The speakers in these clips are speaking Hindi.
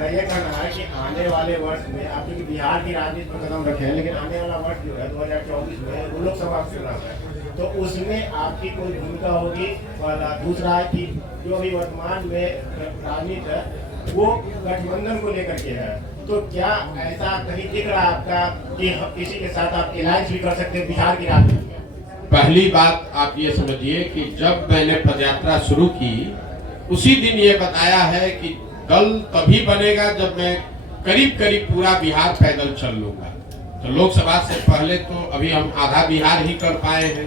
मेरा ये कहना है कि आने वाले वर्ष में आप क्योंकि बिहार की राजनीति पर कदम रखे हैं, लेकिन आने वाला वर्ष जो है 2024 में वो लोकसभा चुनाव है, तो उसमें आपकी कोई भूमिका होगी। और दूसरा है कि जो अभी वर्तमान में राजनीति है वो गठबंधन को लेकर के है, तो क्या ऐसा कहीं दिख रहा है आपका कि किसी के साथ आप अलायंस भी कर सकते हैं बिहार की राजनीति में? पहली बात आप ये समझिए कि जब मैंने पदयात्रा शुरू की उसी दिन ये बताया है कि दल तभी बनेगा जब मैं करीब करीब पूरा बिहार पैदल चल लूंगा। तो लोकसभा से पहले तो अभी हम आधा बिहार ही कर पाए हैं,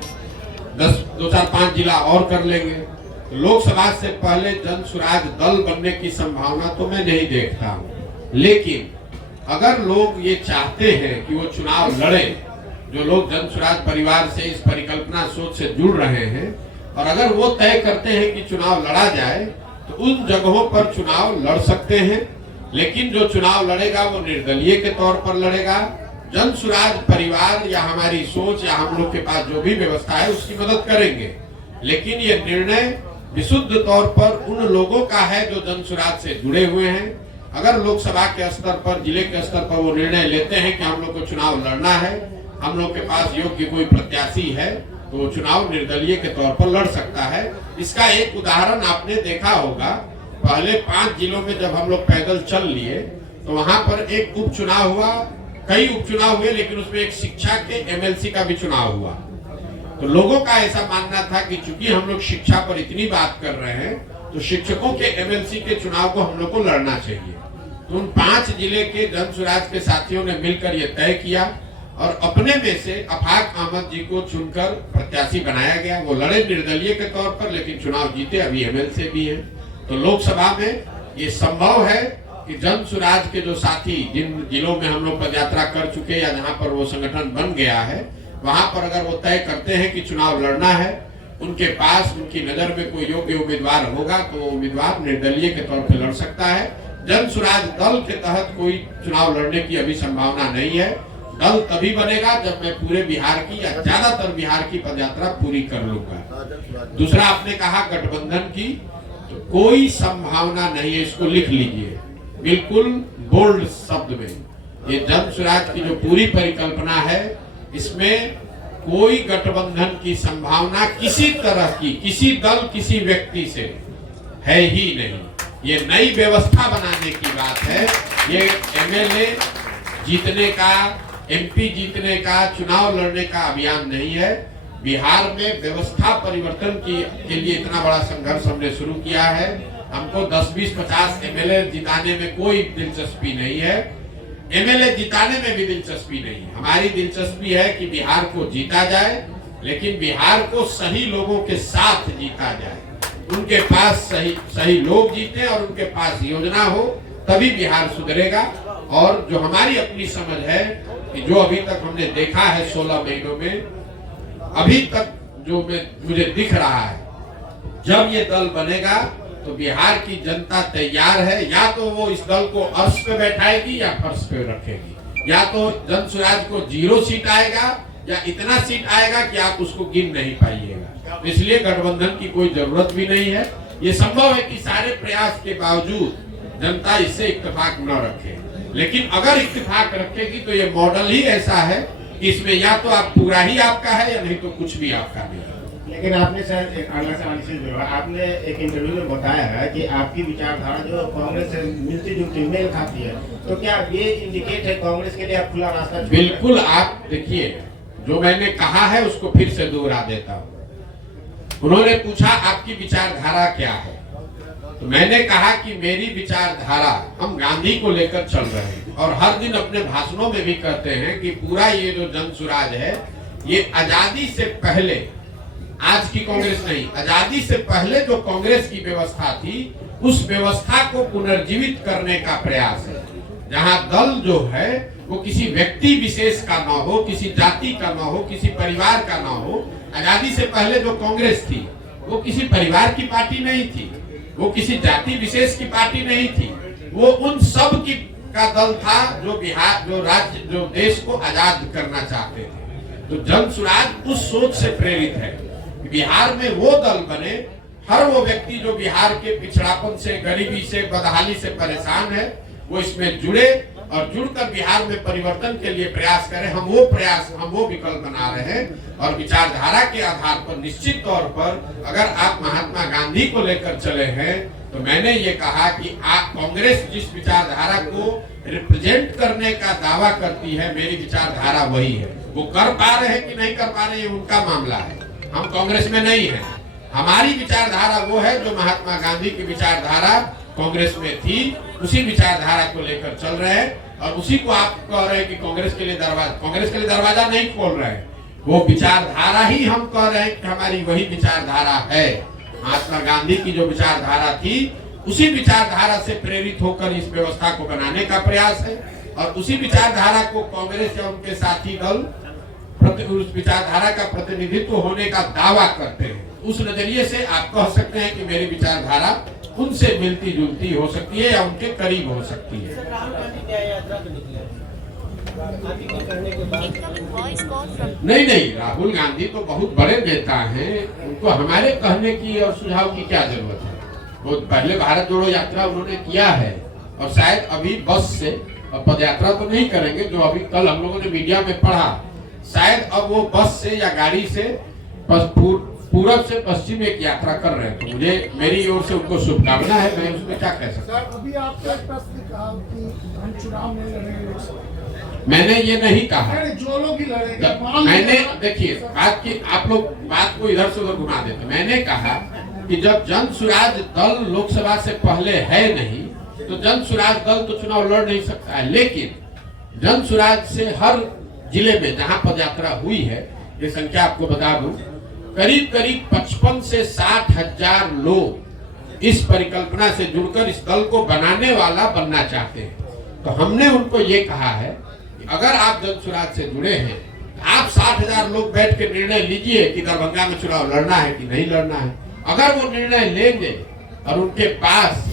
2-4-5 जिला और कर लेंगे। तो लोकसभा से पहले जन स्वराज दल बनने की संभावना तो मैं नहीं देखता हूँ। लेकिन अगर लोग ये चाहते हैं कि वो चुनाव लड़े, जो लोग जन स्वराज परिवार से इस परिकल्पना सोच से जुड़ रहे हैं, और अगर वो तय करते हैं कि चुनाव लड़ा जाए तो उन जगहों पर चुनाव लड़ सकते हैं। लेकिन जो चुनाव लड़ेगा वो निर्दलीय के तौर पर लड़ेगा। जन स्वराज परिवार या हमारी सोच या हम लोग के पास जो भी व्यवस्था है उसकी मदद करेंगे, लेकिन ये निर्णय विशुद्ध तौर पर उन लोगों का है जो जन स्वराज से जुड़े हुए हैं। अगर लोकसभा के स्तर पर, जिले के स्तर पर वो निर्णय लेते हैं कि हम लोग को चुनाव लड़ना है, हम लोग के पास योग्य कोई प्रत्याशी है, तो वो चुनाव निर्दलीय के तौर पर लड़ सकता है। इसका एक उदाहरण आपने देखा होगा, पहले 5 जिलों में जब हम लोग पैदल चल लिए तो वहां पर एक उपचुनाव हुआ, कई उपचुनाव हुए, लेकिन उसमें एक शिक्षा के एमएलसी का भी चुनाव हुआ। तो लोगों का ऐसा मानना था कि चूंकि हम लोग शिक्षा पर इतनी बात कर रहे हैं तो शिक्षकों के एमएलसी के चुनाव को हम लोग को लड़ना चाहिए। तो उन 5 जिले के जन स्वराज के साथियों ने मिलकर यह तय किया और अपने में से अफाक अहमद जी को चुनकर प्रत्याशी बनाया गया। वो लड़े निर्दलीय के तौर पर, लेकिन चुनाव जीते, अभी एमएलसी भी हैं। तो लोकसभा में ये संभव है कि जन स्वराज के जो साथी जिन जिलों में हम लोग पदयात्रा कर चुके या जहां पर वो संगठन बन गया है, वहां पर अगर वो तय करते हैं कि चुनाव लड़ना है, उनके पास उनकी नजर में कोई योग्य उम्मीदवार होगा तो उम्मीदवार निर्दलीय के तौर पर लड़ सकता है। जन स्वराज दल के तहत कोई चुनाव लड़ने की अभी संभावना नहीं है। दल तभी बनेगा जब मैं पूरे बिहार की या ज्यादातर बिहार की पदयात्रा पूरी कर लूंगा। दूसरा आपने कहा गठबंधन की, तो कोई संभावना नहीं है, इसको लिख लीजिए बिल्कुल बोल्ड शब्द में। ये जन स्वराज की जो पूरी परिकल्पना है, इसमें कोई गठबंधन की संभावना किसी तरह की, किसी दल किसी व्यक्ति से है ही नहीं। ये नई व्यवस्था बनाने की बात है। ये एमएलए जीतने का, एमपी जीतने का, चुनाव लड़ने का अभियान नहीं है। बिहार में व्यवस्था परिवर्तन के लिए इतना बड़ा संघर्ष हमने शुरू किया है। हमको 10, 20, 50 एमएलए जिताने में कोई दिलचस्पी नहीं है, एमएलए जिताने में भी दिलचस्पी नहीं है। हमारी दिलचस्पी है कि बिहार को जीता जाए, लेकिन बिहार को सही लोगों के साथ जीता जाए। उनके पास सही लोग जीते और उनके पास योजना हो, तभी बिहार सुधरेगा। और जो हमारी अपनी समझ है कि जो अभी तक हमने देखा है 16 महीनों में, अभी तक जो मुझे दिख रहा है, जब ये दल बनेगा तो बिहार की जनता तैयार है। या तो वो इस दल को अर्श पे बैठाएगी या फर्श पे रखेगी, या तो जन स्वराज को 0 सीट आएगा या इतना सीट आएगा कि आप उसको गिन नहीं पाइएगा। इसलिए गठबंधन की कोई जरूरत भी नहीं है। ये संभव है कि सारे प्रयास के बावजूद जनता इससे इत्तेफाक न रखे, लेकिन अगर इत्तेफाक रखेगी तो ये मॉडल ही ऐसा है कि इसमें या तो आप पूरा ही आपका है या नहीं तो कुछ भी आपका नहीं है। लेकिन आपने शायद एक अगला सवाल से जुड़ा, आपने एक इंटरव्यू में बताया है कि आपकी विचारधारा जो कांग्रेस से मिलती जुलती मेल खाती है, तो क्या ये इंडिकेट है कांग्रेस के लिए आप खुला रास्ता? बिल्कुल। आप देखिए, जो मैंने कहा है उसको फिर से दोहरा देता हूँ। उन्होंने पूछा आपकी विचारधारा क्या है, तो मैंने कहा कि मेरी विचारधारा, हम गांधी को लेकर चल रहे हैं और हर दिन अपने भाषणों में भी कहते हैं कि पूरा ये जो जन स्वराज है, ये आजादी से पहले, आज की कांग्रेस नहीं, आजादी से पहले जो कांग्रेस की व्यवस्था थी उस व्यवस्था को पुनर्जीवित करने का प्रयास है। जहां दल जो है वो किसी व्यक्ति विशेष का ना हो, किसी जाति का ना हो, किसी परिवार का ना हो। आजादी से पहले जो कांग्रेस थी वो किसी परिवार की पार्टी नहीं थी, वो किसी जाति विशेष की पार्टी नहीं थी, वो उन सब की का दल था जो बिहार, जो राज्य, जो देश को आजाद करना चाहते थे। तो जन स्वराज उस सोच से प्रेरित है। बिहार में वो दल बने, हर वो व्यक्ति जो बिहार के पिछड़ापन से, गरीबी से, बदहाली से परेशान है, वो इसमें जुड़े और जुड़कर बिहार में परिवर्तन के लिए प्रयास करें। हम वो विकल्प बना रहे हैं और विचारधारा के आधार पर निश्चित तौर पर अगर आप महात्मा गांधी को लेकर चले हैं तो मैंने ये कहा कि आप कांग्रेस जिस विचारधारा को रिप्रेजेंट करने का दावा करती है, मेरी विचारधारा वही है। वो कर पा रहे हैं कि नहीं कर पा रहे हैं उनका मामला है, हम कांग्रेस में नहीं है। हमारी विचारधारा वो है जो महात्मा गांधी की विचारधारा कांग्रेस में थी, उसी विचारधारा को लेकर चल रहे हैं और उसी को आप कह रहे हैं कि कांग्रेस के लिए दरवाजा नहीं खोल रहे हैं। वो विचारधारा ही हम कह रहे हैं कि हमारी वही विचारधारा है। महात्मा गांधी की जो विचारधारा थी उसी विचारधारा से प्रेरित होकर इस व्यवस्था को बनाने का प्रयास है और उसी विचारधारा को कांग्रेस या उनके साथी दल उस विचारधारा का प्रतिनिधित्व होने का दावा करते हैं। उस नजरिए से आप कह सकते हैं कि मेरी विचारधारा उनसे मिलती जुलती हो सकती है या उनके करीब हो सकती है। नहीं, राहुल गांधी तो बहुत बड़े नेता हैं, उनको हमारे कहने की और सुझाव की क्या जरूरत है। वो पहले भारत जोड़ो यात्रा उन्होंने किया है और शायद अभी बस से पद यात्रा तो नहीं करेंगे, जो अभी कल हम लोगों ने मीडिया में पढ़ा, शायद अब वो बस से या गाड़ी से पूरब से पश्चिम एक यात्रा कर रहे हैं। तो मुझे मेरी ओर से उनको शुभकामना है, मैं उसमें क्या कह सकता हूँ। अभी आपने प्रश्न कहा कि हम चुनाव में लड़ेंगे लोकसभा, मैंने ये नहीं कहा। जो लोग ही लड़ेंगे, मैंने देखिए बात की आप लोग बात को इधर से उधर घुमा देते। मैंने कहा कि जब जन स्वराज दल लोकसभा से पहले है नहीं तो जन स्वराज दल तो चुनाव लड़ नहीं सकता है, लेकिन जन स्वराज से हर जिले में जहां पदयात्रा हुई है, ये संख्या आपको बता दूं, करीब 55 से 60 हजार लोग इस परिकल्पना से जुड़कर इस दल को बनाने वाला बनना चाहते हैं। तो हमने उनको ये कहा है कि अगर आप जन स्वराज से जुड़े हैं, आप 60 हजार लोग बैठ के निर्णय लीजिए कि दरभंगा में चुनाव लड़ना है कि नहीं लड़ना है। अगर वो निर्णय लेंगे और उनके पास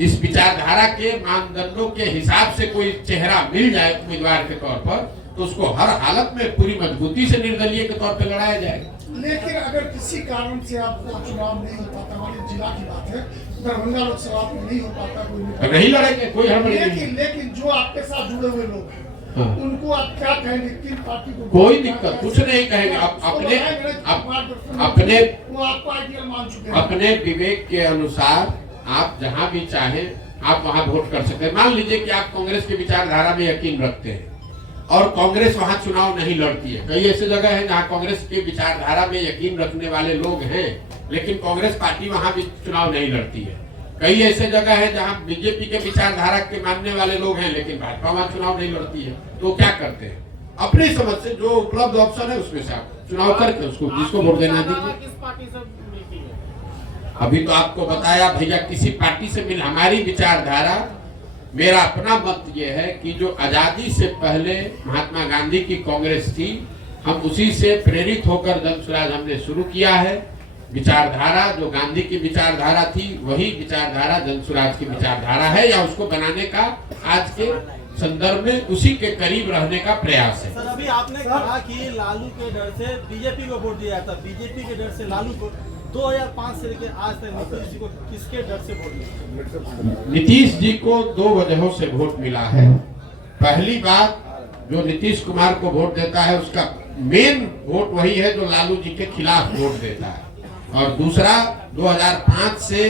इस विचारधारा के मानदंडों के हिसाब से कोई चेहरा मिल जाए उम्मीदवार के तौर पर, तो उसको हर हालत में पूरी मजबूती से निर्दलीय के तौर पर लड़ाया जाएगा। लेकिन अगर किसी कारण से आपको चुनाव नहीं हो पाता, हमारे जिला की बात है, दरभंगा लोकसभा में नहीं हो पाता, कोई नहीं लड़ेंगे, कोई हड़बड़ी नहीं। लेकिन जो आपके साथ जुड़े हुए लोग हैं, हाँ। उनको आप क्या कहेंगे? किन पार्टी को? कोई दिक्कत कुछ नहीं कहेंगे। आप अपने वो आपको आइडियल मान चुके हैं। अपने विवेक के अनुसार आप जहां भी चाहें आप वहां वोट कर सकते हैं। मान लीजिए कि आप कांग्रेस की विचारधारा में यकीन रखते हैं और कांग्रेस वहां चुनाव नहीं लड़ती है। कई ऐसी जगह है जहां कांग्रेस की विचारधारा में यकीन रखने वाले लोग हैं, लेकिन कांग्रेस पार्टी वहां भी चुनाव नहीं लड़ती है। कई ऐसे जगह है जहां बीजेपी के विचारधारा के मानने वाले लोग हैं, लेकिन भाजपा वहां चुनाव नहीं लड़ती है। तो क्या करते हैं, अपनी समझ से जो उपलब्ध ऑप्शन है उसमें से आप चुनाव करके उसको जिसको वोट देना दीजिए। अभी तो आपको बताया भैया, किसी पार्टी से मिल हमारी विचारधारा, मेरा अपना मत ये है कि जो आजादी से पहले महात्मा गांधी की कांग्रेस थी, हम उसी से प्रेरित होकर जन स्वराज हमने शुरू किया है। विचारधारा जो गांधी की विचारधारा थी वही विचारधारा जन स्वराज की विचारधारा है, या उसको बनाने का आज के संदर्भ में उसी के करीब रहने का प्रयास है। सर, अभी आपने कहा कि लालू के डर से बीजेपी को वोट दिया था, बीजेपी के डर से लालू को। 2005 से लेकर आज तक नीतीश जी को किसके डर से वोट मिला? नीतीश जी को दो वजहों से वोट मिला है। पहली बात, जो नीतीश कुमार को वोट देता है उसका मेन वोट वही है जो लालू जी के खिलाफ वोट देता है, और दूसरा 2005 से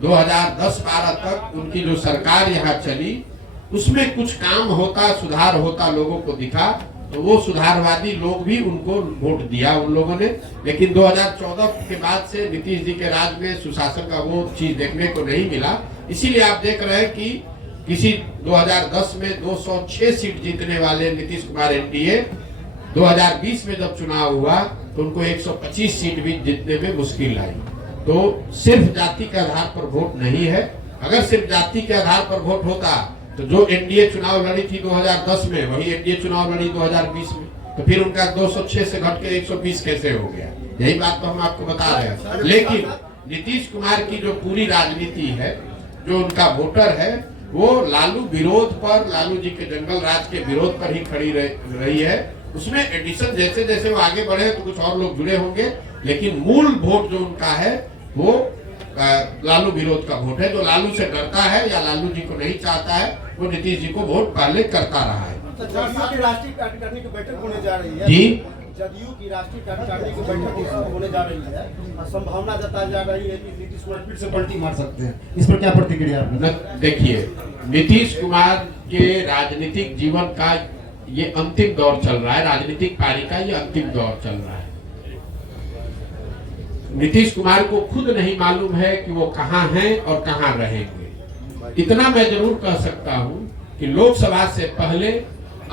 2010-12 तक उनकी जो सरकार यहाँ चली उसमें कुछ काम होता, सुधार होता लोगों को दिखा, तो वो सुधारवादी लोग भी उनको वोट दिया उन लोगों ने। लेकिन 2014 के बाद से नीतीश जी के राज में सुशासन का वो चीज देखने को नहीं मिला। इसीलिए आप देख रहे हैं कि किसी 2010 में 206 सीट जीतने वाले नीतीश कुमार एनडीए 2020 में जब चुनाव हुआ तो उनको 125 सीट भी जीतने में मुश्किल आई। तो सिर्फ जाति के आधार पर वोट नहीं है। अगर सिर्फ जाति के आधार पर वोट होता तो जो एनडीए चुनाव लड़ी थी 2010 में, वही एनडीए चुनाव लड़ी 2020 में, तो फिर उनका 206 से घट के 120 कैसे हो गया? यही बात तो हम आपको बता रहे हैं। लेकिन नीतीश कुमार की जो पूरी राजनीति है, जो उनका वोटर है, वो लालू विरोध पर, लालू जी के जंगल राज के विरोध पर ही खड़ी रही है। उसमें एडिशन जैसे जैसे वो आगे बढ़े तो कुछ और लोग जुड़े होंगे, लेकिन मूल वोट जो उनका है वो लालू विरोध का वोट है। जो लालू से डरता है या लालू जी को नहीं चाहता है वो नीतीश जी को वोट पहले करता रहा है। तो जदयू की राष्ट्रीय कार्यकारिणी की बैठक होने जा रही है। जी, जदयू की राष्ट्रीय कार्यकारिणी की बैठक होने जा रही है और संभावना जताई जा रही है कि नीतीश कुमार फिर से पलटी मार सकते हैं। इस पर क्या प्रतिक्रिया आपकी? देखिए, नीतीश कुमार के राजनीतिक जीवन का ये अंतिम दौर चल रहा है, राजनीतिक पारी का ये अंतिम दौर चल रहा है। नीतीश कुमार को खुद नहीं मालूम है कि वो कहाँ हैं और कहाँ रहेंगे। इतना मैं जरूर कह सकता हूँ कि लोकसभा से पहले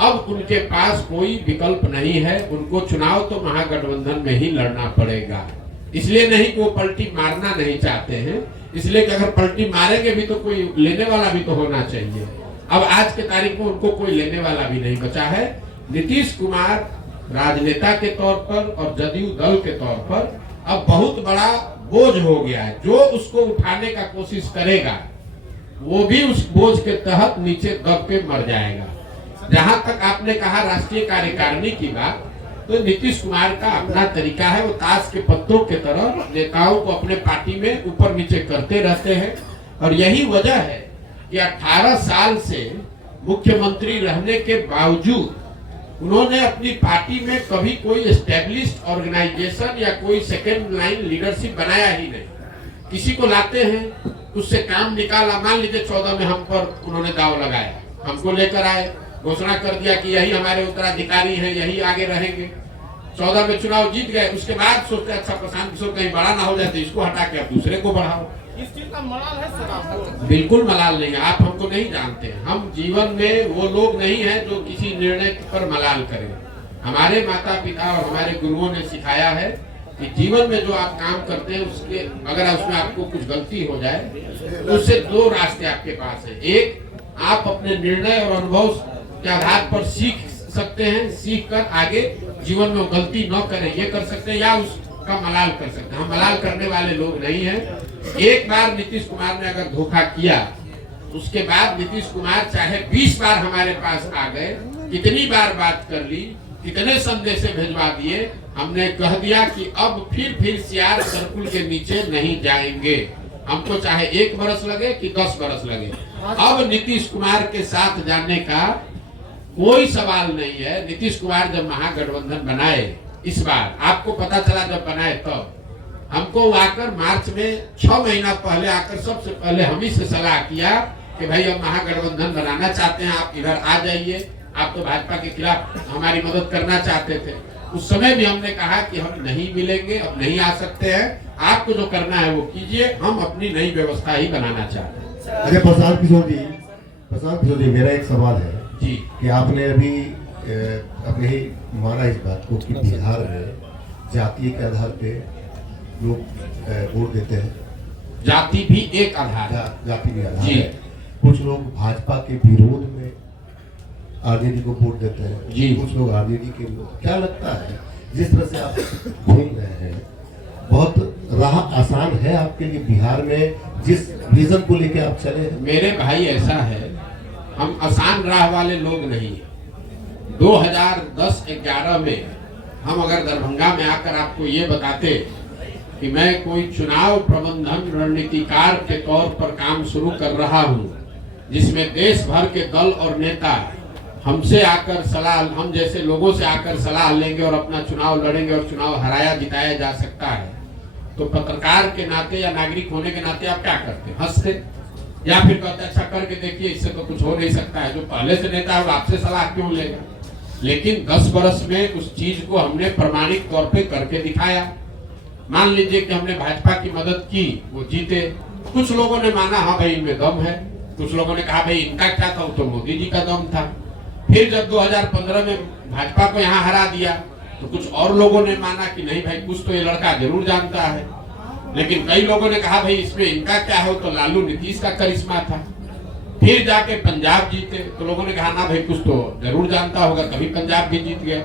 अब उनके पास कोई विकल्प नहीं है। उनको चुनाव तो महागठबंधन में ही लड़ना पड़ेगा। इसलिए नहीं कि वो पलटी मारना नहीं चाहते हैं, इसलिए कि अगर पलटी मारेंगे भी तो कोई लेने वाला भी तो होना चाहिए। अब आज के तारीख में उनको कोई लेने वाला भी नहीं बचा है। नीतीश कुमार राजनेता के तौर पर और जदयू दल के तौर पर अब बहुत बड़ा बोझ हो गया है। जो उसको उठाने का कोशिश करेगा वो भी उस बोझ के तहत नीचे दब के मर जाएगा। जहां तक आपने कहा राष्ट्रीय कार्यकारिणी की बात, तो नीतीश कुमार का अपना तरीका है। वो ताश के पत्तों के तरह नेताओं को अपने पार्टी में ऊपर नीचे करते रहते हैं और यही वजह है कि 18 साल से मुख्यमंत्री रहने के बावजूद उन्होंने अपनी पार्टी में कभी कोई एस्टेब्लिश्ड ऑर्गेनाइजेशन या कोई सेकेंड लाइन लीडरशिप बनाया ही नहीं। किसी को लाते हैं, उससे काम निकाला। मान लीजिए 14 में हम पर उन्होंने दाव लगाया, हमको लेकर आए, घोषणा कर दिया कि यही हमारे उत्तराधिकारी हैं, यही आगे रहेंगे। 14 में चुनाव जीत गए, उसके बाद सोचते अच्छा प्रशांत किशोर कहीं बड़ा ना हो जाए तो इसको हटा के अब दूसरे को बढ़ाओ। इस चीज का मलाल है सर आपको? बिल्कुल मलाल नहीं है। आप हमको नहीं जानते। हम जीवन में वो लोग नहीं हैं जो किसी निर्णय पर मलाल करें। हमारे माता पिता और हमारे गुरुओं ने सिखाया है कि जीवन में जो आप काम करते हैं उसके अगर उसमें आपको कुछ गलती हो जाए तो उससे दो रास्ते आपके पास है। एक, आप अपने निर्णय और अनुभव के आधार पर सीख सकते हैं, सीख कर आगे जीवन में गलती न करें ये कर सकते हैं, या उसका मलाल कर सकते हैं। हम मलाल करने वाले लोग नहीं हैं। एक बार नीतीश कुमार ने अगर धोखा किया, उसके बाद नीतीश कुमार चाहे 20 बार हमारे पास आ गए, कितनी बार बात कर ली, कितने संदेश भेजवा दिए, हमने कह दिया कि अब फिर सियार सर्कुल के नीचे नहीं जाएंगे। हमको चाहे 1 बरस लगे कि 10 बरस लगे, अब नीतीश कुमार के साथ जाने का कोई सवाल नहीं है। नीतीश कुमार जब महागठबंधन बनाए, इस बार आपको पता चला जब बनाए तब हमको आकर मार्च में 6 महीना पहले आकर सबसे पहले हम ही से सलाह किया कि भाई अब महागठबंधन बनाना चाहते हैं, आप इधर आ जाइए। आप तो भाजपा के खिलाफ हमारी मदद करना चाहते थे। उस समय भी हमने कहा कि हम नहीं मिलेंगे, अब नहीं आ सकते हैं, आपको जो करना है वो कीजिए, हम अपनी नई व्यवस्था ही बनाना चाहते हैं। अरे प्रशांत किशोर जी, मेरा एक सवाल है जी कि आपने अभी अपने ही माना इस बात को कि बिहार में जातीय के आधार पे लोग वोट देते हैं। जाति भी एक आधार है। जाति भी आधार जी। है। कुछ लोग भाजपा के विरोध में आरजेडी को वोट देते हैं जी। कुछ लोग आरजेडी के लोग। क्या लगता है जिस तरह से आप घूम रहे हैं, बहुत राह आसान है आपके लिए बिहार में जिस विजन को लेके आप चले हैं? मेरे भाई ऐसा है, हम आसान राह वाले लोग नहीं हैं। 2010-11 में हम अगर दरभंगा में आकर आपको ये बताते कि मैं कोई चुनाव प्रबंधन रणनीतिकार के तौर पर काम शुरू कर रहा हूं, जिसमें देश भर के दल और नेता हमसे आकर सलाह, हम जैसे लोगों से आकर सलाह लेंगे और अपना चुनाव लड़ेंगे और चुनाव हराया जिताया जा सकता है, तो पत्रकार के नाते या नागरिक होने के नाते आप क्या करते? हंसते या फिर कहते अच्छा करके देखिए, इससे तो कुछ हो नहीं सकता है। जो पहले से नेता है वो आपसे सलाह क्यों लेगा? लेकिन 10 वर्ष में उस चीज को हमने प्रमाणिक तौर पे करके दिखाया। मान लीजिए कि हमने भाजपा की मदद की, वो जीते। कुछ लोगों ने माना हाँ भाई इनमें दम है, कुछ लोगों ने कहा भाई इनका क्या था, तो मोदी जी का दम था। फिर जब 2015 में भाजपा को यहाँ हरा दिया तो कुछ और लोगों ने माना कि नहीं भाई कुछ तो ये लड़का जरूर जानता है। लेकिन कई लोगों ने कहा भाई इसमें इनका क्या हो, तो लालू नीतीश का करिश्मा था। फिर जाके पंजाब जीते तो लोगों ने कहा ना भाई कुछ तो जरूर जानता होगा, तभी पंजाब भी जीत गया।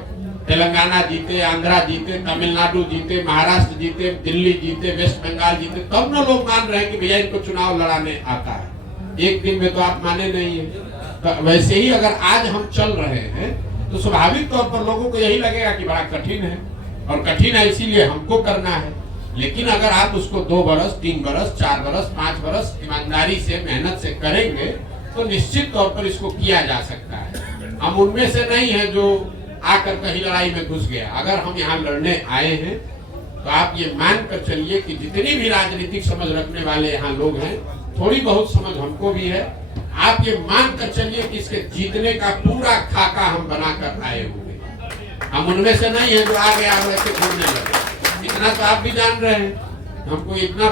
तेलंगाना जीते, आंध्रा जीते, तमिलनाडु जीते, महाराष्ट्र जीते, दिल्ली जीते, वेस्ट बंगाल जीते, तब ना लोग मान रहे हैं कि भैया इनको चुनाव लड़ाने आता है। एक दिन में तो आप माने नहीं है। तो वैसे ही अगर आज हम चल रहे हैं तो स्वाभाविक तौर पर लोगों को यही लगेगा कि बड़ा कठिन है, और कठिन है इसीलिए हमको करना है। लेकिन अगर आप उसको 2 बरस 3 बरस 4 बरस 5 बरस ईमानदारी से मेहनत से करेंगे तो निश्चित तौर पर इसको किया जा सकता है। हम उनमें से नहीं है जो आकर कहीं लड़ाई में घुस गया। अगर हम यहाँ लड़ने आए हैं तो आप ये मान कर चलिए कि जितनी भी राजनीतिक समझ रखने वाले यहाँ लोग हैं, थोड़ी बहुत समझ हमको भी है। आप ये मान कर चलिए कि इसके जीतने का पूरा खाका हम बनाकर आए हुए। हम उनमें से नहीं है जो आगे से घूमने लगे। इतना तो आप भी जान रहे हैं। हमको इतना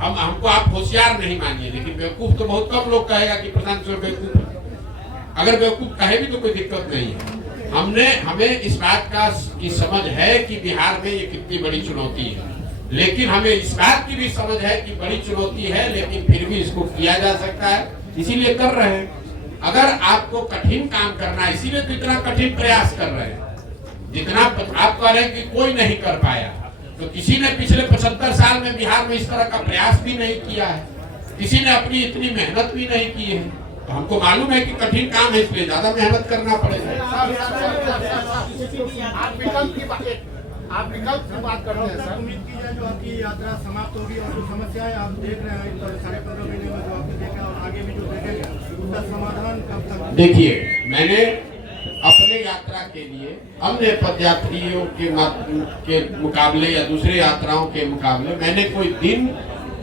हमको आप होशियार नहीं मानिए, लेकिन बेवकूफ तो बहुत कम लोग कहेगा कि प्रधान बेवकूफ है। अगर बेवकूफ कहे भी तो कोई दिक्कत नहीं है। हमें इस बात की समझ है कि बिहार में ये कितनी बड़ी चुनौती है, लेकिन हमें इस बात की भी समझ है कि बड़ी चुनौती है, लेकिन फिर भी इसको किया जा सकता है, इसीलिए कर रहे हैं। अगर आपको कठिन काम करना है, इसीलिए तो इतना कठिन प्रयास कर रहे हैं। जितना आप कह रहे हैं कि कोई नहीं कर पाया, तो किसी ने पिछले 75 साल में बिहार में इस तरह का प्रयास भी नहीं किया है, किसी ने अपनी इतनी मेहनत भी नहीं की है। तो हमको मालूम है कि कठिन काम है, इसलिए ज्यादा मेहनत करना पड़ेगा। आप विकल्प की बात करते हैं सर। उम्मीद की जाए जो आपकी यात्रा समाप्त होगी और जो समस्याएं आप देख रहे हैं 15.5 महीने में जो आपने देखा और आगे भी जो देखेंगे उसका समाधान कब तक? देखिए, मैंने अपने यात्रा के लिए अन्य पदयात्रियों के मुकाबले या दूसरे यात्राओं के मुकाबले मैंने कोई दिन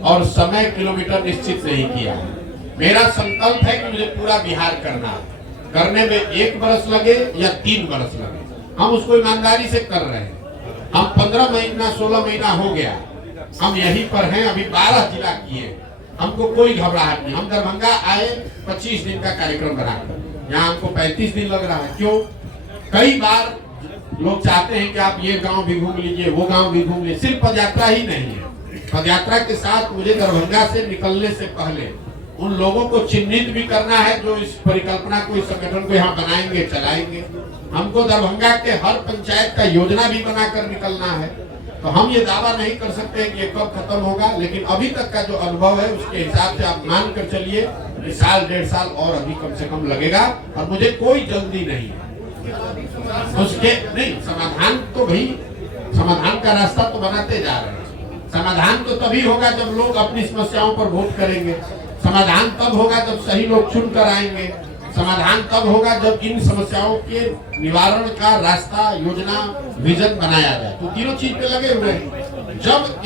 और समय किलोमीटर निश्चित नहीं किया। मेरा संकल्प है कि मुझे पूरा बिहार करना है। करने में 1 बरस लगे या 3 बरस लगे, हम उसको ईमानदारी से कर रहे हैं। हम 15 महीना 16 महीना हो गया हम यहीं पर हैं। अभी 12 जिला किए, हमको कोई घबराहट नहीं। हम दरभंगा आए 25 दिन का कार्यक्रम बनाकर, यहाँ हमको 35 दिन लग रहा है। क्यों? कई बार लोग चाहते हैं कि आप ये गांव भी घूम लीजिए, वो गांव भी घूम लीजिए। सिर्फ पदयात्रा ही नहीं है, पदयात्रा के साथ मुझे दरभंगा से निकलने से पहले उन लोगों को चिन्हित भी करना है जो इस परिकल्पना को, इस संगठन को यहाँ बनाएंगे, चलाएंगे। हमको दरभंगा के हर पंचायत का योजना भी बनाकर निकलना है। तो हम ये दावा नहीं कर सकते कि ये कब खत्म होगा, लेकिन अभी तक का जो अनुभव है उसके हिसाब से आप मान कर चलिए कि 1-1.5 साल और अभी कम से कम लगेगा। और मुझे कोई जल्दी नहीं है उसके। नहीं, समाधान तो भाई, समाधान का रास्ता तो बनाते जा रहे हैं। समाधान तो तभी होगा जब लोग अपनी समस्याओं पर वोट करेंगे। समाधान तब होगा जब सही लोग चुन कर आएंगे। समाधान तब होगा जब इन समस्याओं के निवारण का रास्ता, योजना, विजन बनाया जाए। तो तीनों चीज पे लगे हुए हैं। जब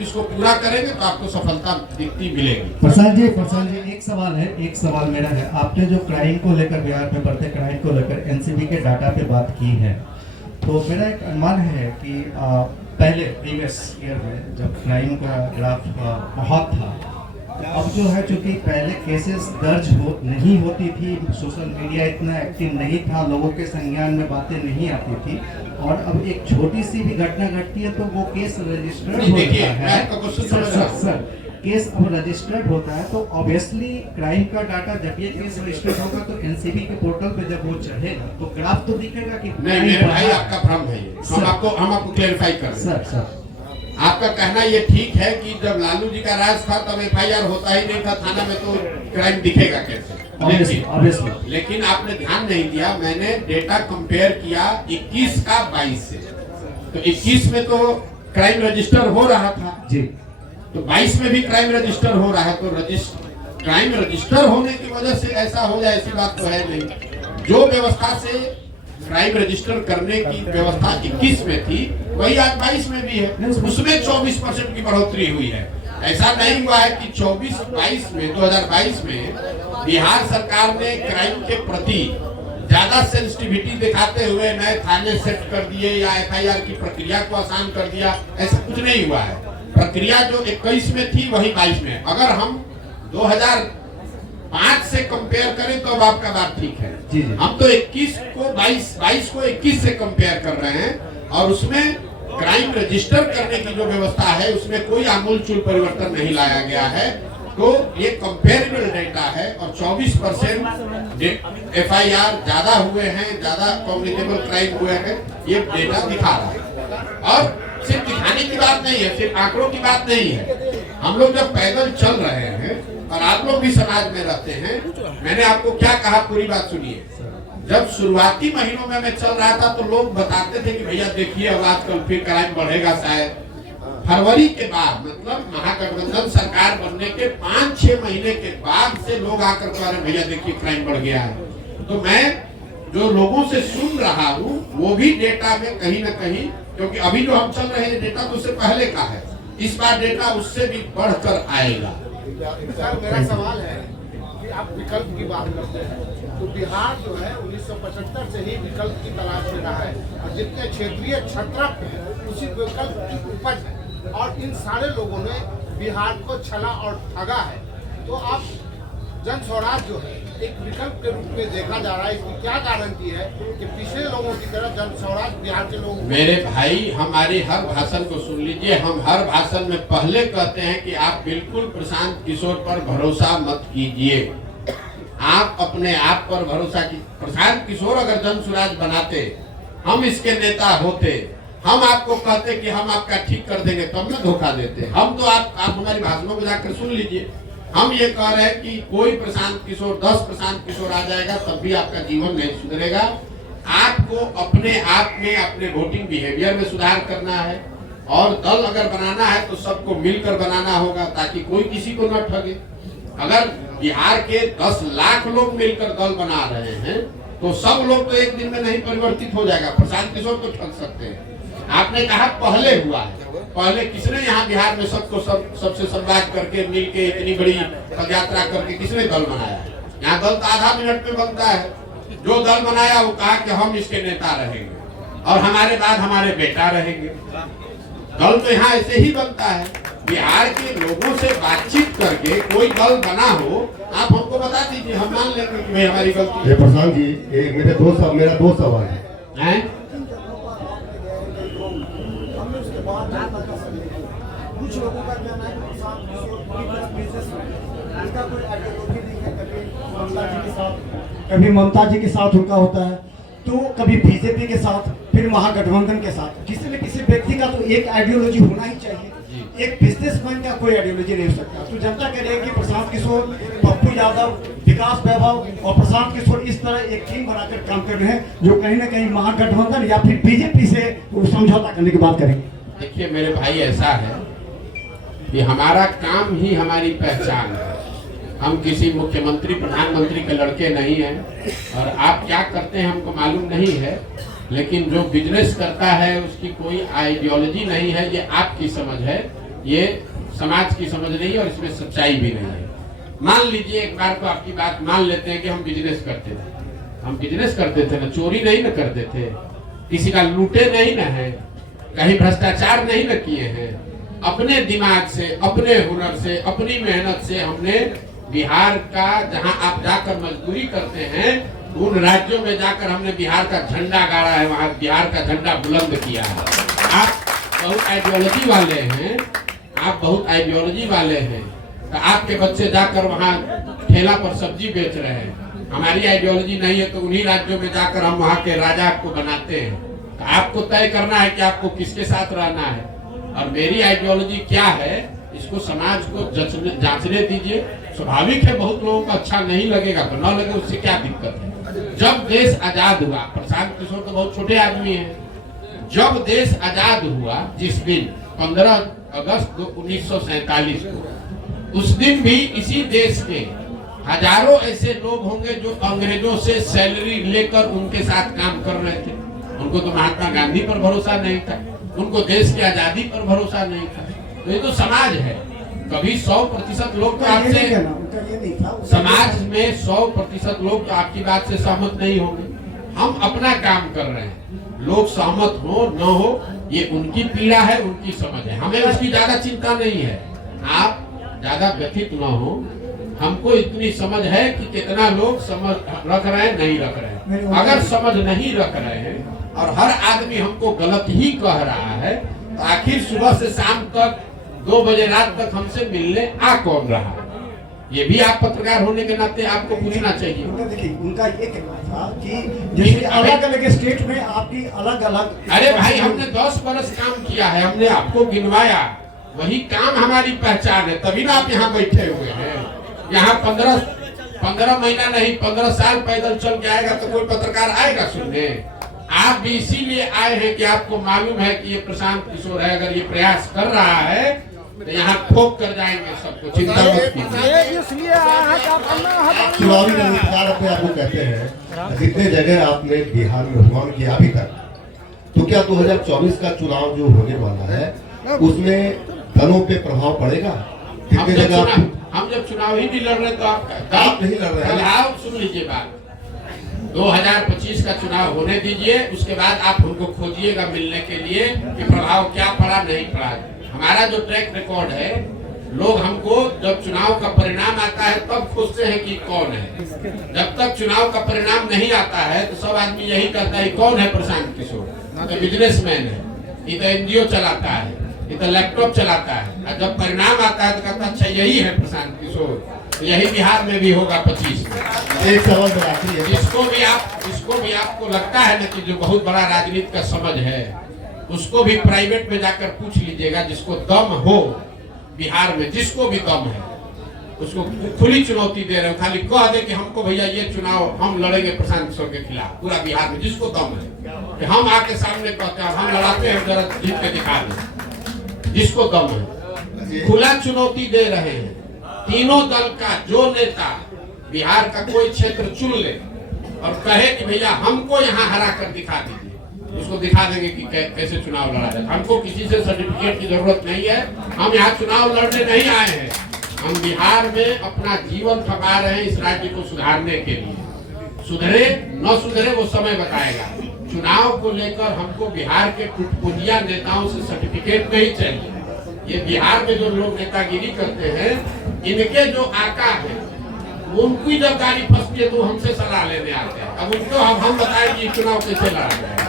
इसको पूरा करेंगे तो आपको सफलता दिखती मिलेगी। प्रसाद जी, एक सवाल मेरा है। आपने जो क्राइम को लेकर, बिहार में बढ़ते क्राइम को लेकर एनसीबी के डाटा पे बात की है, तो मेरा एक अनुमान है कि पहले प्रीवियस ईयर में जब क्राइम का ग्राफ बहुत था, अब जो है चूंकि पहले केसेस दर्ज नहीं होती थी, सोशल मीडिया इतना एक्टिव नहीं था, लोगों के संज्ञान में बातें नहीं आती थी, और अब एक छोटी सी भी घटना घटती है तो वो केस रजिस्टर्ड होता है। सर, केस अब रजिस्टर्ड होता है तो ऑब्वियसली क्राइम का डाटा जब ये केस रजिस्टर्ड होगा तो एनसीबी के पोर्टल पे जब वो चढ़ेगा तो ग्राफ तो दिखेगा कि नहीं। मेरे भाई, आपका भ्रम है ये। हम आपको क्लेरिफाई कर रहे हैं। सर, आपका कहना ये ठीक है कि जब लालू जी का राज था तब एफआईआर होता ही नहीं था थाना में, तो क्राइम दिखेगा कैसे? लेकिन आपने ध्यान नहीं दिया, मैंने डेटा कंपेयर किया 21 का 22 से। तो 21 में तो क्राइम रजिस्टर हो रहा था जी, तो 22 में भी क्राइम रजिस्टर हो रहा है। तो क्राइम रजिस्टर होने की वजह से ऐसा हो जाए ऐसी बात तो है नहीं। जो व्यवस्था से क्राइम रजिस्टर करने की व्यवस्था 21 में थी वही आज 22 में भी है। उसमें 24% की बढ़ोतरी हुई है। ऐसा नहीं हुआ है कि 2022 में बिहार सरकार ने क्राइम के प्रति ज्यादा सेंसिटिविटी दिखाते हुए नए थाने सेट कर दिए या एफआईआर की प्रक्रिया को आसान कर दिया, ऐसा कुछ नहीं हुआ है। प्रक्रिया जो 21 में थी वही 22 में। अगर हम 2005 से कंपेयर करें तो अब आपका बात ठीक है। हम तो 21 को 22 को 21 से कंपेयर कर रहे हैं और उसमें क्राइम रजिस्टर करने की जो व्यवस्था है उसमें कोई आमूलचूल परिवर्तन नहीं लाया गया है। तो ये कंपेरेबल डेटा है और 24% एफआईआर ज्यादा हुए हैं, ज्यादा कॉग्निटेबल क्राइम हुए हैं, ये डेटा दिखा रहा है। और सिर्फ दिखाने की बात नहीं है, सिर्फ आंकड़ों की बात नहीं है। हम लोग जब पैदल चल रहे हैं और आप लोग भी समाज में रहते हैं, मैंने आपको क्या कहा पूरी बात सुनिए। जब शुरुआती महीनों में मैं चल रहा था तो लोग बताते थे कि भैया देखिए अब आजकल फिर क्राइम बढ़ेगा शायद। फरवरी के बाद, मतलब महागठबंधन सरकार बनने के 5-6 महीने के बाद से लोग आकर कह रहे भैया देखिए क्राइम बढ़ गया है। तो मैं जो लोगों से सुन रहा हूँ वो भी डेटा में कहीं ना कहीं, क्योंकि अभी जो हम चल रहे हैं डेटा तो उससे पहले का है, इस बार डेटा उससे भी बढ़कर आएगा। सर मेरा सवाल है कि आप विकल्प की बात करते हैं तो बिहार जो है 1975 से ही विकल्प की तलाश में रहा है और जितने क्षेत्रीय छत्रप हैं उसी विकल्प की उपज है और इन सारे लोगों ने बिहार को छला और ठगा है। तो आप जन स्वराज जो है एक विकल्प के रूप में देखा जा रहा है, इसकी क्या गारंटी है कि पिछले लोगों की तरह जन स्वराज बिहार के लोगों? मेरे भाई हमारे हर भाषण को सुन लीजिए, हम हर भाषण में पहले कहते हैं कि आप बिल्कुल प्रशांत किशोर पर भरोसा मत कीजिए, आप अपने आप पर भरोसा की। प्रशांत किशोर अगर जन स्वराज बनाते, हम इसके नेता होते, हम आपको कहते कि हम आपका ठीक कर देंगे, तब में धोखा देते। हम तो आप हमारी भाषणों को जाकर सुन लीजिए, हम ये कह रहे हैं कि कोई प्रशांत किशोर 10 प्रशांत किशोर आ जाएगा तब भी आपका जीवन नहीं सुधरेगा। आपको अपने आप में अपने वोटिंग बिहेवियर में सुधार करना है और दल अगर बनाना है तो सबको मिलकर बनाना होगा ताकि कोई किसी को न ठगे। अगर बिहार के 10 लाख लोग मिलकर दल बना रहे हैं तो सब लोग तो एक दिन में नहीं परिवर्तित हो जाएगा। प्रशांत किशोर तो ठग सकते हैं। आपने कहा पहले हुआ है, पहले किसने यहाँ बिहार में सबको सबसे संवाद करके मिलके इतनी बड़ी पदयात्रा करके किसने दल बनाया? यहाँ दल तो आधा मिनट में बनता है। जो दल बनाया वो कहा कि हम इसके नेता रहेंगे और हमारे बाद हमारे बेटा रहेंगे। दल तो यहाँ ऐसे ही बनता है। बिहार के लोगों से बातचीत करके कोई दल बना हो, आप हमको बता दीजिए, हम मान लेंगे कि भाई हमारी गलती है। प्रशांत जी मेरा दो सवाल है। कुछ लोगों का कहना है कि प्रशांत किशोर बिजनेस में इसका कोई आइडियोलॉजी नहीं है। कभी ममता जी के साथ उनका होता है, तो कभी बीजेपी के साथ, फिर महागठबंधन के साथ। किसी न किसी व्यक्ति का तो एक आइडियोलॉजी होना ही चाहिए। एक बिजनेसमैन का कोई आइडियोलॉजी नहीं हो सकता। तो जनता कह रही है कि प्रशांत किशोर, पप्पू यादव, विकास वैभव और प्रशांत किशोर इस तरह एक टीम बनाकर काम कर रहे हैं जो कहीं ना कहीं महागठबंधन या फिर बीजेपी से समझौता करने की बात करेंगे। देखिए मेरे भाई, ऐसा है कि हमारा काम ही हमारी पहचान है। हम किसी मुख्यमंत्री प्रधानमंत्री के लड़के नहीं हैं और आप क्या करते हैं हमको मालूम नहीं है, लेकिन जो बिजनेस करता है उसकी कोई आइडियोलॉजी नहीं है। ये आपकी समझ है, ये समाज की समझ नहीं है और इसमें सच्चाई भी नहीं है। मान लीजिए एक बार को आपकी बात मान लेते हैं कि हम बिजनेस करते थे। हम बिजनेस करते थे ना, चोरी नहीं ना करते थे, किसी का लूटे नहीं ना है, कहीं भ्रष्टाचार नहीं न किए हैं। अपने दिमाग से, अपने हुनर से, अपनी मेहनत से हमने बिहार का, जहां आप जाकर मजदूरी करते हैं उन राज्यों में जाकर हमने बिहार का झंडा गाड़ा है, वहां बिहार का झंडा बुलंद किया है। आप बहुत आइडियोलॉजी वाले हैं, आप बहुत आइडियोलॉजी वाले हैं, तो आपके बच्चे जाकर वहां ठेला पर सब्जी बेच रहे हैं। हमारी आइडियोलॉजी नहीं है तो उन्हीं राज्यों में जाकर हम वहां के राजा को बनाते हैं। तो आपको तय करना है कि आपको किसके साथ रहना है और मेरी आइडियोलॉजी क्या है, इसको समाज को जांचने दीजिए। स्वाभाविक है बहुत लोगों को अच्छा नहीं लगेगा तो न लगे, उससे क्या दिक्कत है। जब देश आजाद हुआ, प्रशांत किशोर तो बहुत छोटे आदमी हैं, जब देश आजाद हुआ जिस दिन 15 अगस्त 1947 को, उस दिन भी इसी देश के हजारों ऐसे लोग होंगे जो अंग्रेजों से सैलरी लेकर उनके साथ काम कर रहे थे। उनको तो महात्मा गांधी पर भरोसा नहीं था, उनको देश की आजादी पर भरोसा नहीं था। तो ये तो समाज है। कभी 100% लोग तो आपसे, समाज में 100% लोग तो आपकी बात से सहमत नहीं होंगे। हम अपना काम कर रहे हैं, लोग सहमत हो न हो ये उनकी पीड़ा है, उनकी समझ है, हमें उसकी ज्यादा चिंता नहीं है। आप ज्यादा व्यथित न हो, हमको इतनी समझ है कि कितना लोग समझ रख रहे हैं, नहीं रख रहे हैं। अगर समझ नहीं रख रहे हैं और हर आदमी हमको गलत ही कह रहा है तो आखिर सुबह से शाम तक 2 बजे रात तक हमसे मिलने आ कौन रहा? ये भी आप पत्रकार होने के नाते आपको पूछना चाहिए। उनका ये कहना था कि जैसे अलग अलग स्टेट में आपकी अलग अलग, अरे भाई हमने 10 बरस काम किया है, हमने आपको गिनवाया, वही काम हमारी पहचान है, तभी ना आप यहाँ बैठे हुए हैं। यहाँ 15 महीना नहीं 15 साल पैदल चल के आएगा तो कोई पत्रकार आएगा सुनने? आप भी इसीलिए आए हैं कि आपको मालूम है कि ये प्रशांत किशोर है, अगर ये प्रयास कर रहा है तो यहाँ ठोक कर जाएंगे सबको, चिंता मत कीजिए। चुनावी रणनीतिकार अपने आप को कहते हैं, जितने जगह आपने बिहार में भ्रमण किया अभी तक, तो क्या 2024 का चुनाव जो होने वाला है उसमें दलों पे प्रभाव पड़ेगा? जितने जगह हम जब चुनाव ही नहीं लड़ रहे तो आप नहीं लड़ रहे हैं। आप सुन लीजिए बात, 2025 का चुनाव होने दीजिए, उसके बाद आप उनको खोजिएगा मिलने के लिए कि प्रभाव क्या पड़ा नहीं पड़ा। हमारा जो ट्रैक रिकॉर्ड है, लोग हमको जब चुनाव का परिणाम आता है तब खोजते हैं कि कौन है। जब तक चुनाव का परिणाम नहीं आता है तो सब आदमी यही कहता है कौन है प्रशांत किशोर, तो बिजनेसमैन है, ये तो एनजीओ चलाता है, ये तो लैपटॉप चलाता है। और जब परिणाम आता है तो कहता अच्छा यही है प्रशांत किशोर। तो यही बिहार में भी होगा 25 में। एक सवाल आखिरी है, इसको भी आपको लगता है ना कि जो बहुत बड़ा राजनीति का समझ है, उसको भी प्राइवेट में जाकर पूछ लीजिएगा, जिसको दम हो बिहार में, जिसको भी दम है उसको खुली चुनौती दे रहे हो, खाली कह दे कि हमको भैया ये चुनाव हम लड़ेंगे प्रशांत किशोर के खिलाफ पूरा बिहार में, जिसको दम है कि हम आके सामने कहते हैं हम लड़ाते हैं, जरा जीत के दिखा दे, जिसको दम है। खुला चुनौती दे रहे हैं तीनों दल का जो नेता बिहार का कोई क्षेत्र चुन ले और कहे कि भैया हमको यहाँ हरा कर दिखा दीजिए, उसको दिखा देंगे कि कैसे चुनाव लड़ा जाए। हमको किसी से सर्टिफिकेट की जरूरत नहीं है, हम यहाँ चुनाव लड़ने नहीं आए हैं, हम बिहार में अपना जीवन खपा रहे हैं इस राज्य को सुधारने के लिए। सुधरे न सुधरे वो समय बताएगा। चुनाव को लेकर हमको बिहार के टुटपुंजिया नेताओं से सर्टिफिकेट नहीं चाहिए। ये बिहार में जो लोग नेतागिरी करते हैं, इनके जो आका है उनकी जब गाड़ी फंसती है तो हमसे सलाह लेने आते हैं। अब उनको हम बताएंगे चुनाव कैसे लड़ा जाएगा,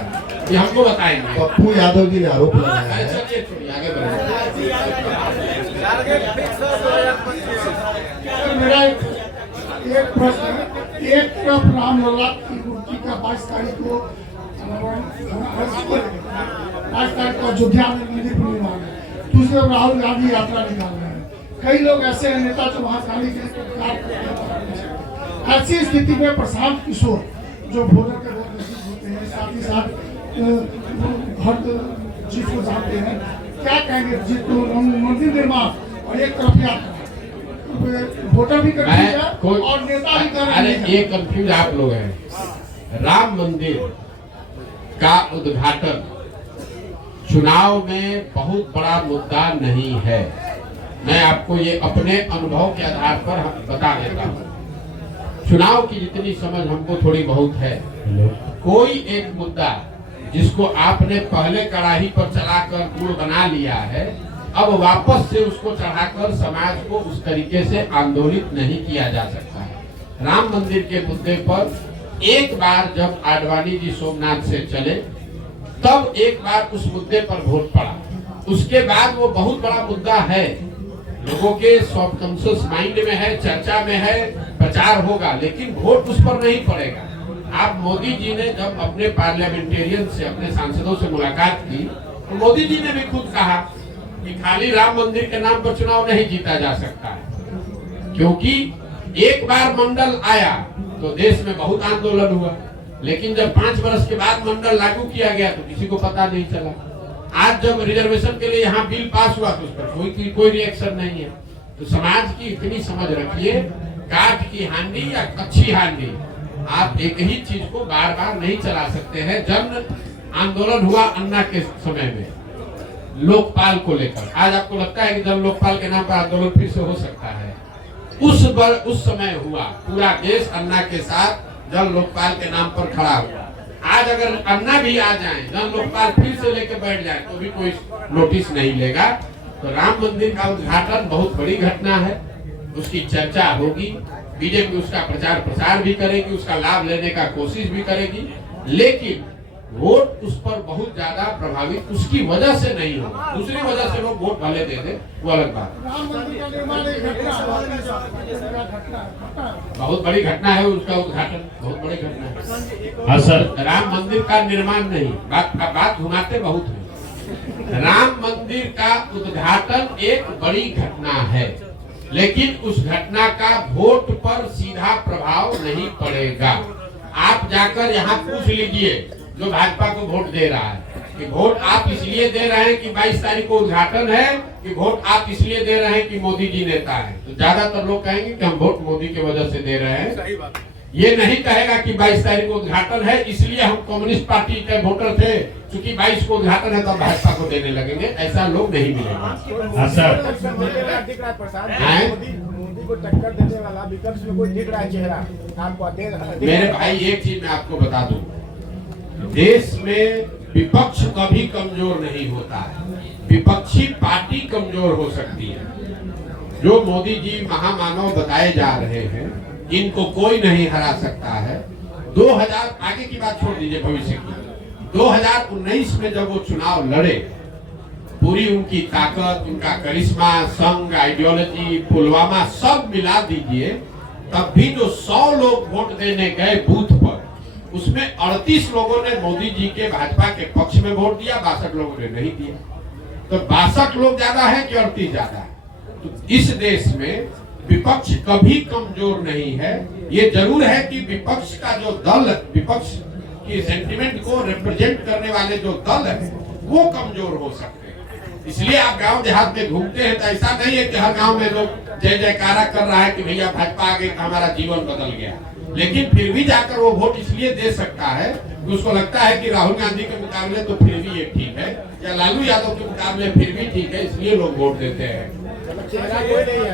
ये हमको बताएंगे। पप्पू यादव जी ने आरोप लगाया है, आगे बढ़े। मेरा एक प्रश्न है, एक तरफ रामलला की मूर्ति का 22 तारीख को 22 तारीख को अयोध्या में मंदिर निर्माण है, दूसरे राहुल गांधी यात्रा निकाल रहे हैं। कई लोग ऐसे हैं नेता जो वहाँ जाने के लिए, ऐसी स्थिति में प्रशांत किशोर जो भोटर के बहुत नजदीक होते हैं, साथ ही साथ हर चीज को जानते हैं, क्या कहेंगे जिसको मंदिर निर्माण और एक तरफ यात्रा, वोटर भी कर और नेता भी कर। अरे ये कंफ्यूज आप लोग हैं। राम मंदिर का उद्घाटन चुनाव में बहुत बड़ा मुद्दा नहीं है। मैं आपको ये अपने अनुभव के आधार पर बता देता हूँ। चुनाव की जितनी समझ हमको थोड़ी बहुत है, कोई एक मुद्दा जिसको आपने पहले कड़ाही पर चलाकर गुड़ बना लिया है, अब वापस से उसको चढ़ाकर समाज को उस तरीके से आंदोलित नहीं किया जा सकता है। राम मंदिर के मुद्दे पर एक बार जब आडवाणी जी सोमनाथ से चले तब एक बार उस मुद्दे पर वोट पड़ा, उसके बाद वो बहुत बड़ा मुद्दा है, लोगों के सबकॉन्शियस माइंड में है, चर्चा में है, प्रचार होगा, लेकिन वोट उस पर नहीं पड़ेगा। आप मोदी जी ने जब अपने पार्लियामेंटेरियन से, अपने सांसदों से मुलाकात की तो मोदी जी ने भी खुद कहा कि खाली राम मंदिर के नाम पर चुनाव नहीं जीता जा सकता है, क्योंकि एक बार मंडल आया तो देश में बहुत आंदोलन हुआ, लेकिन जब 5 वर्ष के बाद मंडल लागू किया गया तो किसी को पता नहीं चला। आज जब रिजर्वेशन के लिए यहाँ बिल पास हुआ तो उस पर कोई रिएक्शन नहीं है। तो समाज की इतनी समझ रखिए, काठ की हांडी या कच्ची हांडी, आप एक ही चीज को बार बार नहीं चला सकते हैं। जन आंदोलन हुआ अन्ना के समय में लोकपाल को लेकर, आज आपको लगता है कि जन लोकपाल के नाम पर आंदोलन फिर से हो सकता है? उस समय हुआ, पूरा देश अन्ना के साथ जन लोकपाल के नाम पर खड़ा हुआ। आज अगर अन्ना भी आ जाए, जन लोकपाल फिर से लेके बैठ जाए तो भी कोई नोटिस नहीं लेगा। तो राम मंदिर का उद्घाटन बहुत बड़ी घटना है, उसकी चर्चा होगी, बीजेपी उसका प्रचार प्रसार भी करेगी, उसका लाभ लेने का कोशिश भी करेगी, लेकिन वोट उस पर बहुत ज्यादा प्रभावित उसकी वजह से नहीं होगा। दूसरी वजह से लोग वोट भले दे दे, वो अलग बात। राम मंदिर का निर्माण एक घटना बहुत बड़ी घटना है, उसका उद्घाटन बहुत बड़ी घटना है। हाँ सर, राम मंदिर का निर्माण नहीं, बात घुमाते बहुत है। राम मंदिर का उद्घाटन एक बड़ी घटना है, लेकिन उस घटना का वोट पर सीधा प्रभाव नहीं पड़ेगा। आप जाकर यहाँ पूछ लीजिए जो भाजपा को वोट दे रहा है कि वोट आप इसलिए दे रहे हैं कि 22 तारीख को उद्घाटन है, कि वोट आप इसलिए दे रहे हैं कि मोदी जी नेता है। तो ज्यादातर लोग कहेंगे कि हम वोट मोदी की वजह से दे रहे हैं। ये नहीं कहेगा कि 22 तारीख को उद्घाटन है इसलिए हम कम्युनिस्ट पार्टी के वोटर थे, क्योंकि 22 को उद्घाटन है तो भाजपा को देने लगेंगे। ऐसा लोग नहीं मिलेगा। मोदी को टक्कर देने वाला विपक्ष में कोई दिख रहा है चेहरा आपको? मेरे भाई एक चीज मैं आपको बता दूं, देश में विपक्ष कभी कमजोर नहीं होता है, विपक्षी पार्टी कमजोर हो सकती है। जो मोदी जी महामानव बताए जा रहे हैं, इनको कोई नहीं हरा सकता है। 2000 आगे की बात छोड़ दीजिए, भविष्य की 2019 में जब वो चुनाव लड़े, पूरी उनकी ताकत, उनका करिश्मा, संघ, आइडियोलॉजी, पुलवामा सब मिला दीजिए, तब भी जो 100 लोग वोट देने गए बूथ पर, उसमें 38 लोगों ने मोदी जी के भाजपा के पक्ष में वोट दिया, 62 लोगों ने नहीं दिया। तो 62 लोग ज्यादा है कि 38 ज्यादा है? तो इस देश में विपक्ष कभी कमजोर नहीं है। ये जरूर है कि विपक्ष का जो दल, विपक्ष की सेंटिमेंट को रिप्रेजेंट करने वाले जो दल है वो कमजोर हो सकते हैं। इसलिए आप गांव देहात में घूमते हैं तो ऐसा नहीं है कि हर गांव में लोग जय जयकारा कर रहा है कि भैया भाजपा आ गई, हमारा जीवन बदल गया। लेकिन फिर भी जाकर वो वोट इसलिए दे सकता है कि उसको लगता है कि राहुल गांधी के मुकाबले तो फिर भी ये ठीक है, या लालू यादव के मुकाबले फिर भी ठीक है, इसलिए लोग वोट देते हैं। चेहरा कोई नहीं है।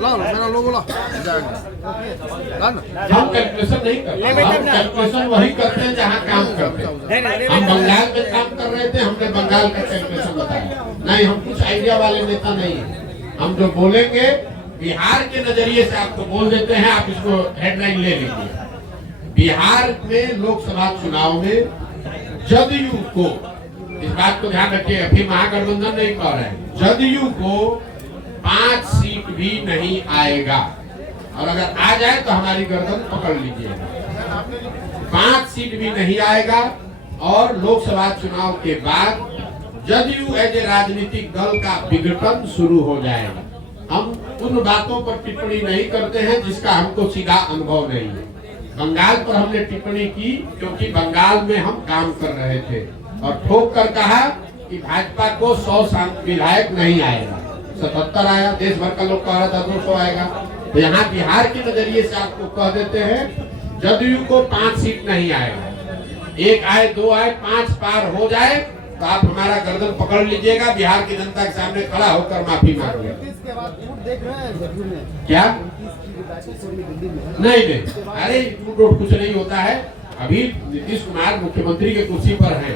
मेरा लोगो ला हम कैलकुलेशन नहीं करते, हम कैलकुलेशन वही करते हैं जहाँ काम करते हैं। हम बंगाल में काम कर रहे थे, हमने बंगाल का कैलकुलेशन बताया। नहीं, हम कुछ आइडिया वाले नेता नहीं है। हम जो बोलेंगे बिहार के नजरिए से आपको बोल देते हैं, आप इसको हेडलाइन ले लीजिए। बिहार में लोकसभा चुनाव में जदयू को, इस बात को ध्यान रखिए, अभी महागठबंधन नहीं कह रहे हैं, जदयू को 5 सीट भी नहीं आएगा। और अगर आ जाए तो हमारी गर्दन पकड़ लीजिएगा। 5 सीट भी नहीं आएगा। और लोकसभा चुनाव के बाद जदयू एज ए राजनीतिक दल का विघटन शुरू हो जाएगा। हम उन बातों पर टिप्पणी नहीं करते हैं जिसका हमको सीधा अनुभव नहीं है। बंगाल पर हमने टिप्पणी की क्योंकि बंगाल में हम काम कर रहे थे और ठोक कर कहा कि भाजपा को 100 विधायक नहीं आएगा, 77 आया। देश भर का लोग कह रहा था 200 आएगा। तो यहाँ बिहार के नजरिए से आपको कह देते हैं जदयू को 5 सीट नहीं आएगा। 1 आए, 2 आए, 5 पार हो जाए तो आप हमारा गर्दन पकड़ लीजिएगा, बिहार की जनता के सामने खड़ा होकर माफी मांगिए। क्या नहीं, अरे टूट कुछ नहीं होता है। अभी नीतीश कुमार मुख्यमंत्री के कुर्सी पर है,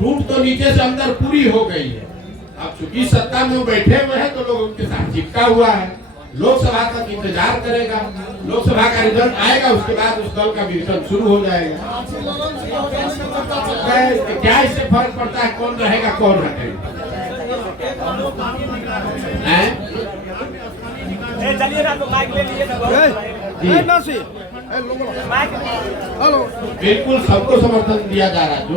टूट तो नीचे से अंदर पूरी हो गई है। अब चूंकि सत्ता में बैठे हुए हैं तो लोग उनके साथ चिपका हुआ है। लोकसभा तक इंतजार करेगा, लोकसभा का रिजल्ट आएगा, उसके बाद उस दल का विघटन शुरू हो जाएगा। क्या इससे फर्क पड़ता है कौन रहेगा कौन हटेगा? चलिए ना, तो माइक ले लीजिए। बिल्कुल सबको समर्थन दिया जा रहा है। जो